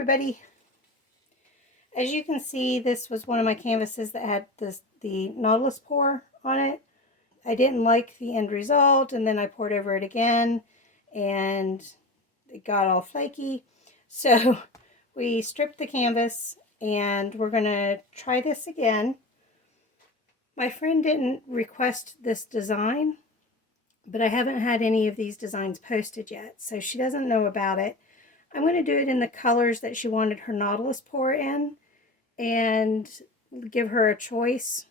everybody. As you can see, this was one of my canvases that had the Nautilus pour on it. I didn't like the end result, and then I poured over it again and it got all flaky. So we stripped the canvas and we're going to try this again. My friend didn't request this design, but I haven't had any of these designs posted yet, so she doesn't know about it. I'm going to do it in the colors that she wanted her Nautilus pour in and give her a choice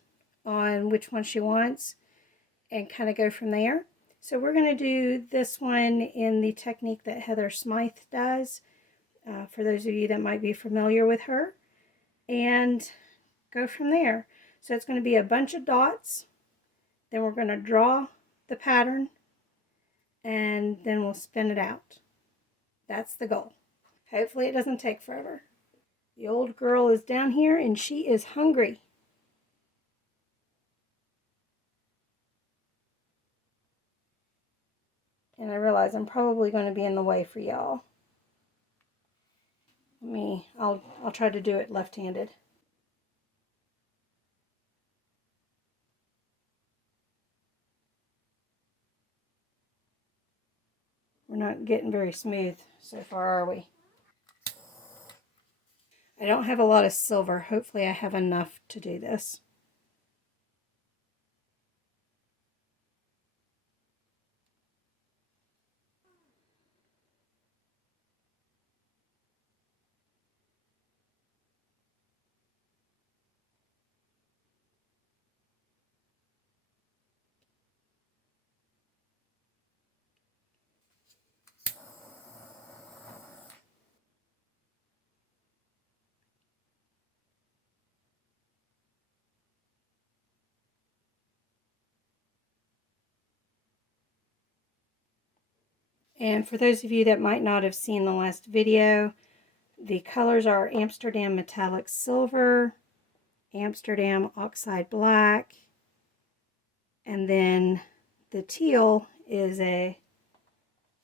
on which one she wants and kind of go from there. So we're going to do this one in the technique that Heather Smythe does, for those of you that might be familiar with her, and go from there. So it's going to be a bunch of dots, then we're going to draw the pattern, and then we'll spin it out. That's the goal. Hopefully it doesn't take forever. The old girl is down here and she is hungry. And I realize I'm probably going to be in the way for y'all. I'll try to do it left-handed. We're not getting very smooth so far, are we? I don't have a lot of silver. Hopefully I have enough to do this. And for those of you that might not have seen the last video, the colors are Amsterdam Metallic Silver, Amsterdam Oxide Black, and then the teal is a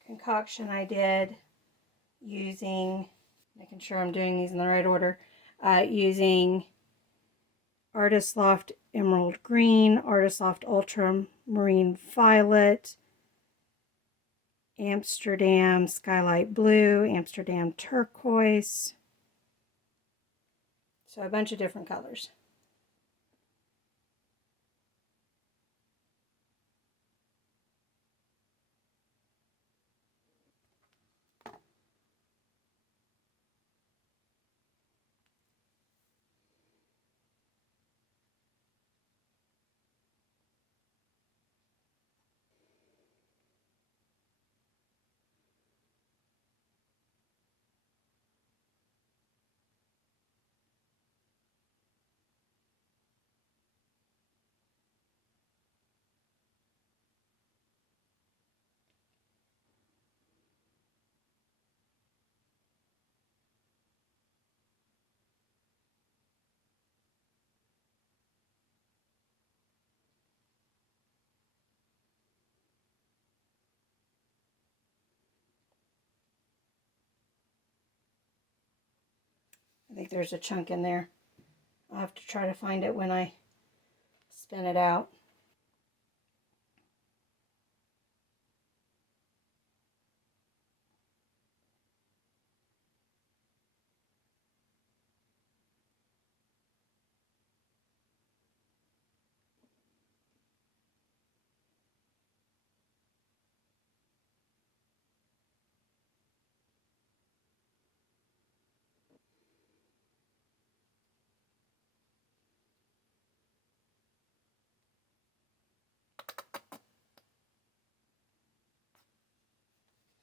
concoction I did using, making sure I'm doing these in the right order, using Artist Loft Emerald Green, Artist Loft Ultramarine Violet, Amsterdam Skylight Blue, Amsterdam Turquoise. So a bunch of different colors. I think there's a chunk in there. I'll have to try to find it when I spin it out.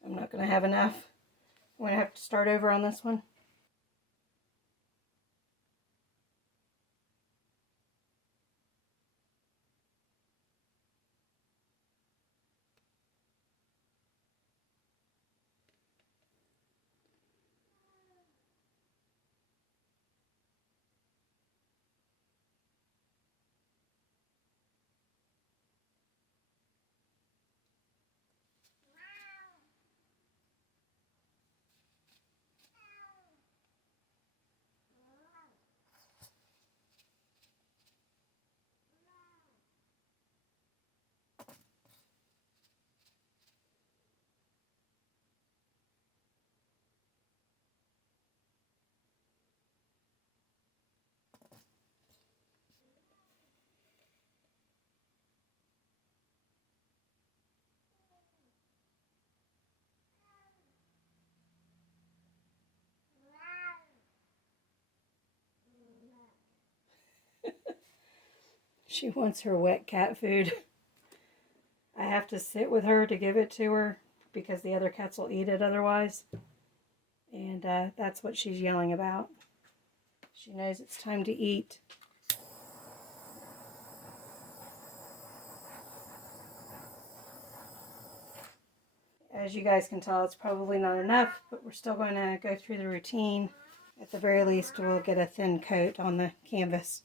I'm not going to have enough. I'm going to have to start over on this one. She wants her wet cat food. I have to sit with her to give it to her because the other cats will eat it otherwise. And that's what she's yelling about. She knows it's time to eat. As you guys can tell, it's probably not enough, but we're still going to go through the routine. At the very least, we'll get a thin coat on the canvas.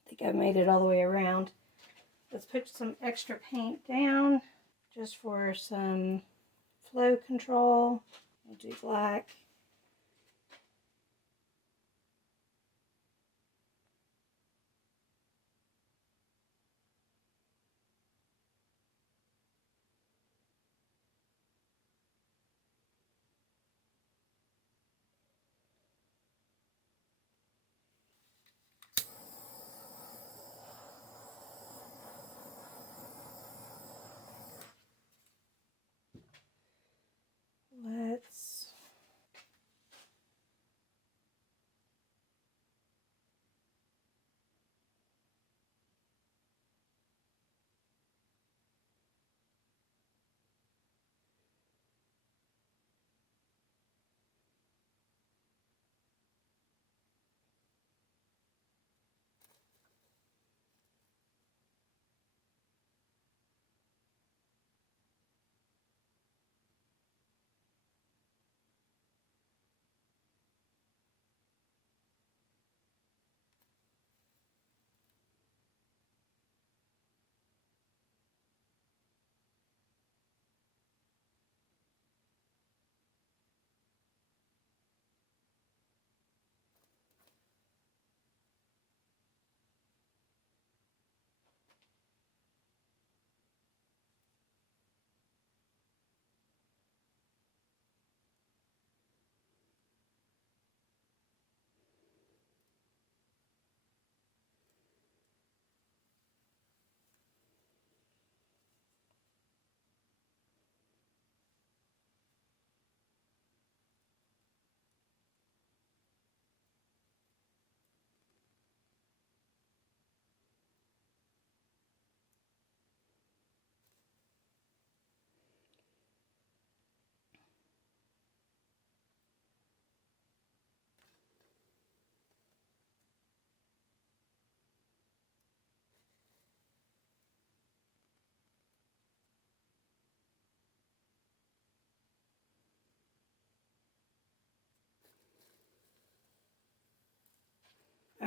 I think I've made it all the way around. Let's put some extra paint down just for some flow control. We'll do black. Let's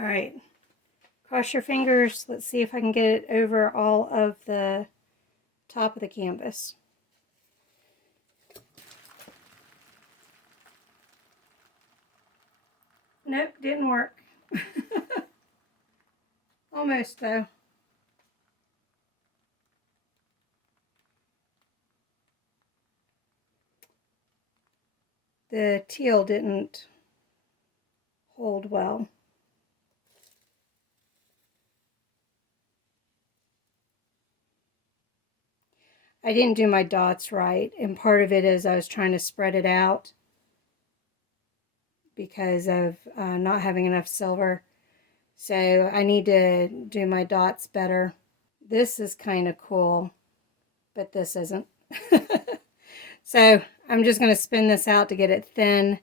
All right, cross your fingers. Let's see if I can get it over all of the top of the canvas. Nope, didn't work. Almost though. The teal didn't hold well. I didn't do my dots right, and part of it is I was trying to spread it out because of not having enough silver. So I need to do my dots better. This is kind of cool, but this isn't. So I'm just going to spin this out to get it thin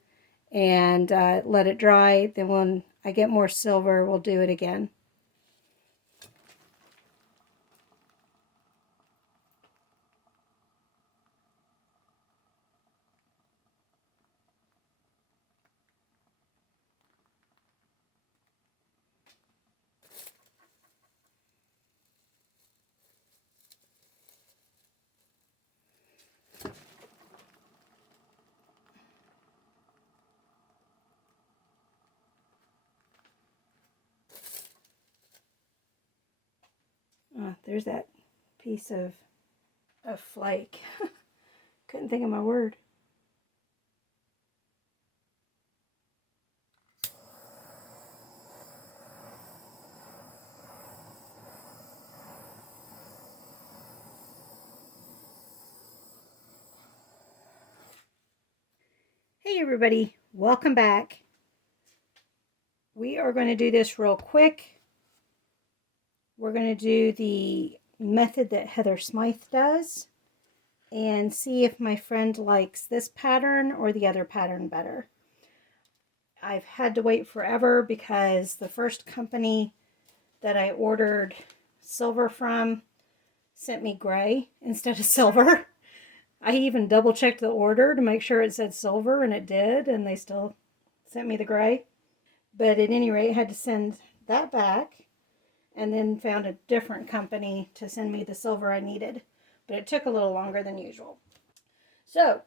and let it dry. Then when I get more silver, we'll do it again. There's that piece of flake. Couldn't think of my word. Hey everybody, welcome back. We are going to do this real quick. We're going to do the method that Heather Smythe does and see if my friend likes this pattern or the other pattern better. I've had to wait forever because the first company that I ordered silver from sent me gray instead of silver. I even double checked the order to make sure it said silver, and it did, and they still sent me the gray. But at any rate, I had to send that back and then found a different company to send me the silver I needed. But it took a little longer than usual. So,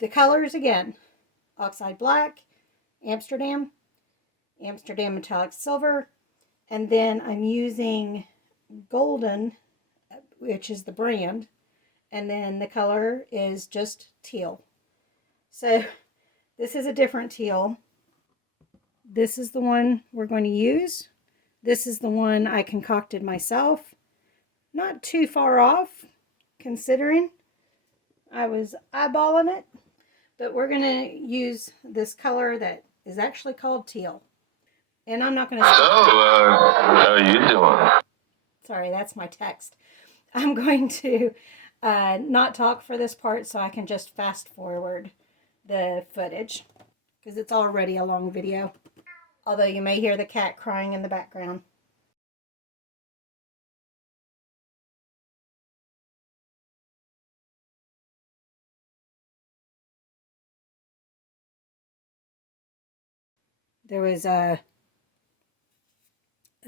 the colors again: Oxide Black, Amsterdam, Amsterdam Metallic Silver, and then I'm using Golden, which is the brand, and then the color is just teal. So this is a different teal. This is the one we're going to use. This is the one I concocted myself. Not too far off, considering I was eyeballing it. But we're going to use this color that is actually called teal. And I'm not going to... So, how are you doing? Sorry, that's my text. I'm going to not talk for this part so I can just fast forward the footage because it's already a long video. Although you may hear the cat crying in the background. There was a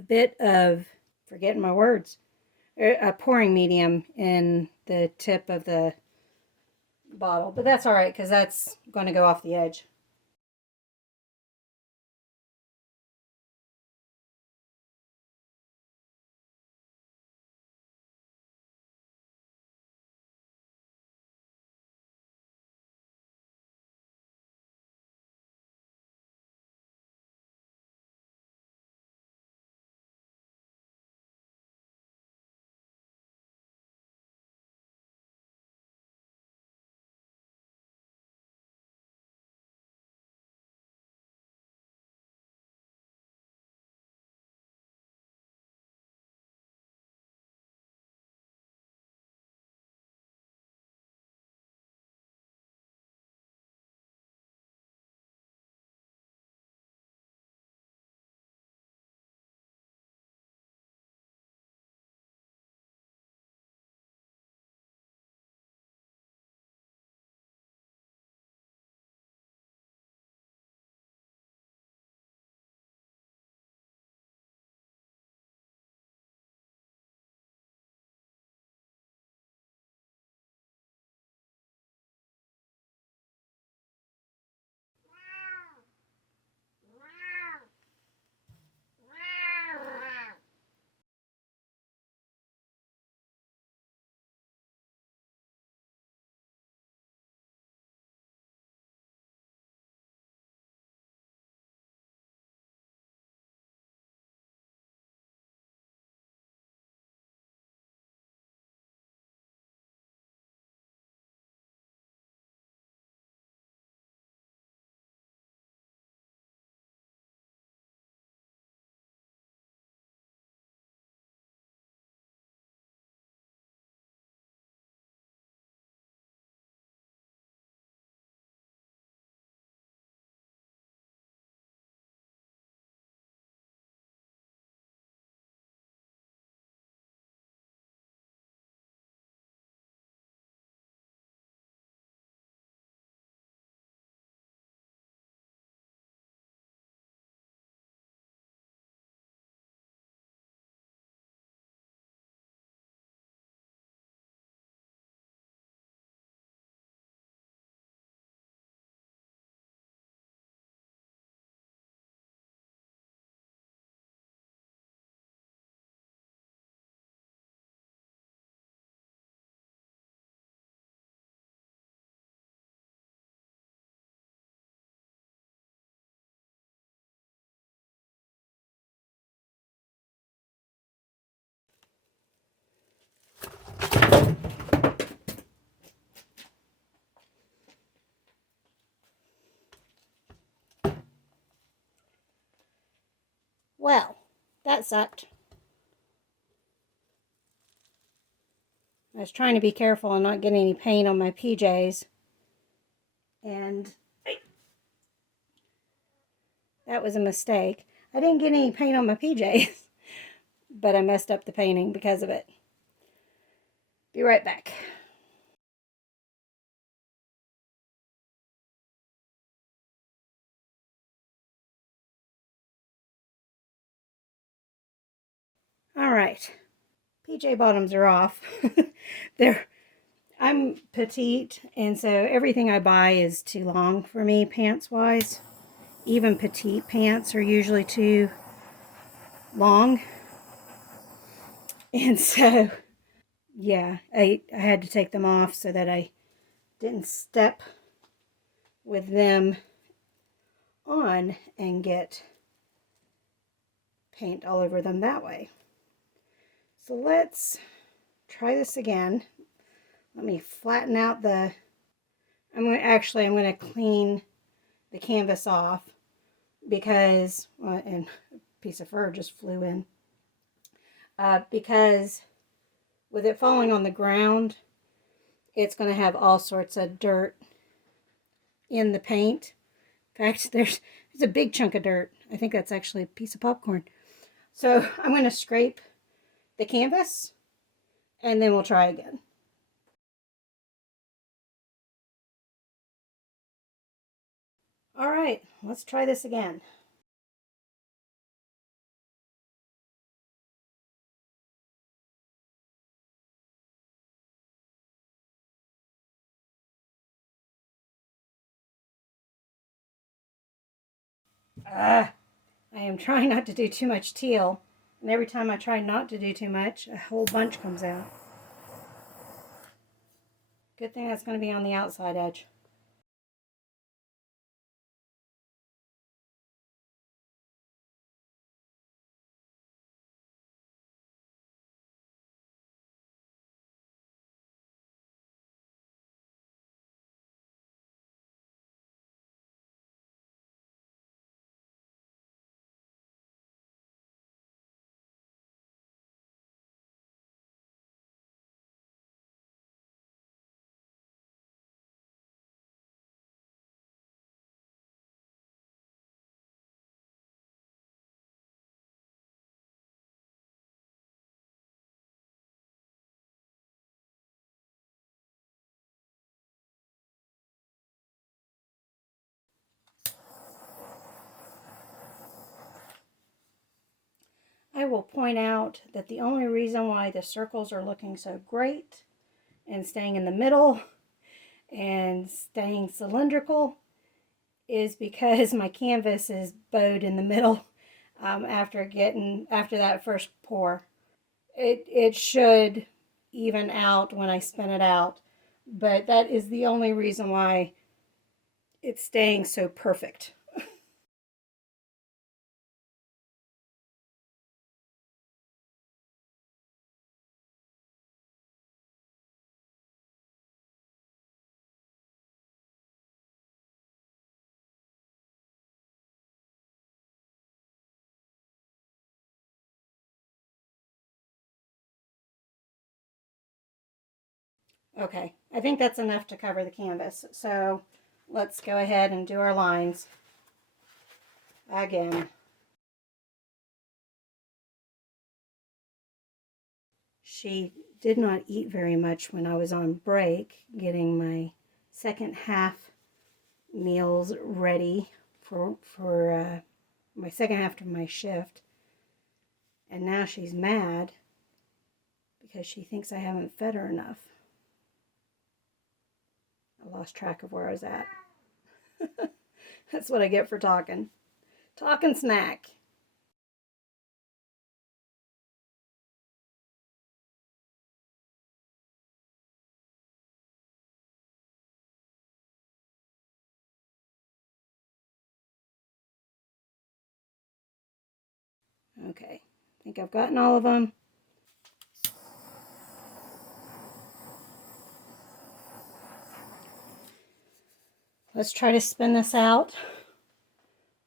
bit of, forgetting my words, a pouring medium in the tip of the bottle. But that's all right because that's going to go off the edge. That sucked. I was trying to be careful and not get any paint on my PJs. And that was a mistake. I didn't get any paint on my PJs, but I messed up the painting because of it. Be right back. All right. PJ bottoms are off. I'm petite, and so everything I buy is too long for me pants-wise. Even petite pants are usually too long. And so, yeah, I had to take them off so that I didn't step with them on and get paint all over them that way. So let's try this again. Let me flatten out I'm going to clean the canvas off because, and a piece of fur just flew in, because with it falling on the ground, it's going to have all sorts of dirt in the paint. In fact, there's a big chunk of dirt. I think that's actually a piece of popcorn. So I'm going to scrape the canvas and then we'll try again. All right, let's try this again. I am trying not to do too much teal, and every time I try not to do too much, a whole bunch comes out. Good thing that's going to be on the outside edge. I will point out that the only reason why the circles are looking so great and staying in the middle and staying cylindrical is because my canvas is bowed in the middle after that first pour. It should even out when I spin it out, but that is the only reason why it's staying so perfect. Okay, I think that's enough to cover the canvas. So let's go ahead and do our lines again. She did not eat very much when I was on break, getting my second half meals ready for my second half of my shift. And now she's mad because she thinks I haven't fed her enough. I lost track of where I was at. That's what I get for talking. Talk and snack. Okay, I think I've gotten all of them. Let's try to spin this out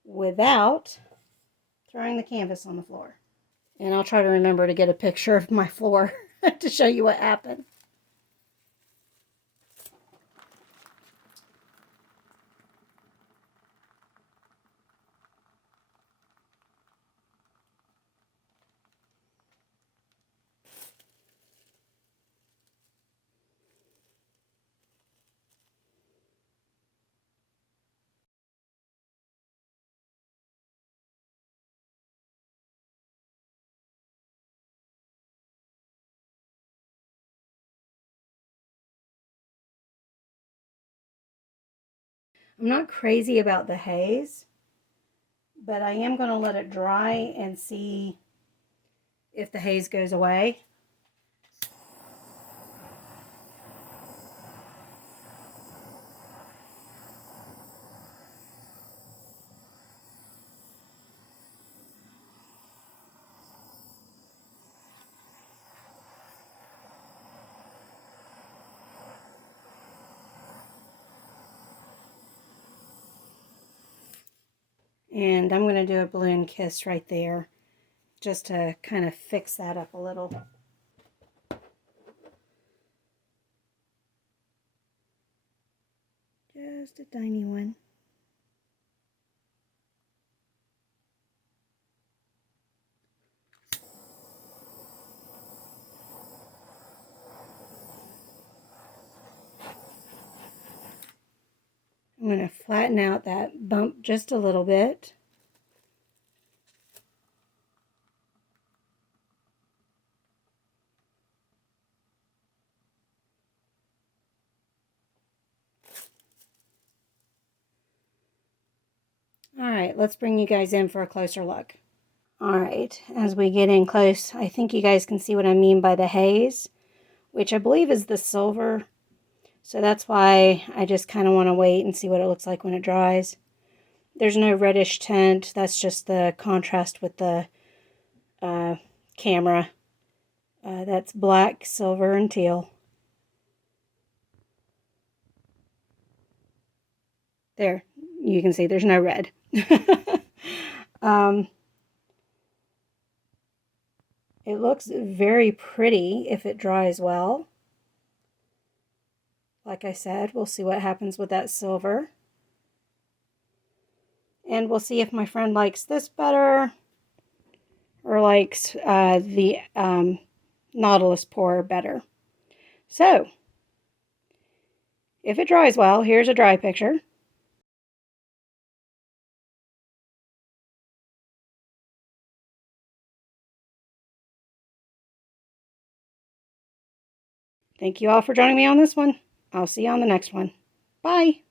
without throwing the canvas on the floor. And I'll try to remember to get a picture of my floor to show you what happened. I'm not crazy about the haze, but I am going to let it dry and see if the haze goes away. And I'm going to do a balloon kiss right there just to kind of fix that up a little. Just a tiny one. I'm going to flatten out that bump just a little bit. All right, let's bring you guys in for a closer look. All right, as we get in close, I think you guys can see what I mean by the haze, which I believe is the silver. So that's why I just kind of want to wait and see what it looks like when it dries. There's no reddish tint. That's just the contrast with the camera. That's black, silver, and teal. There, you can see there's no red. It looks very pretty if it dries well. Like I said, we'll see what happens with that silver. And we'll see if my friend likes this better or likes the Nautilus pour better. So, if it dries well, here's a dry picture. Thank you all for joining me on this one. I'll see you on the next one. Bye.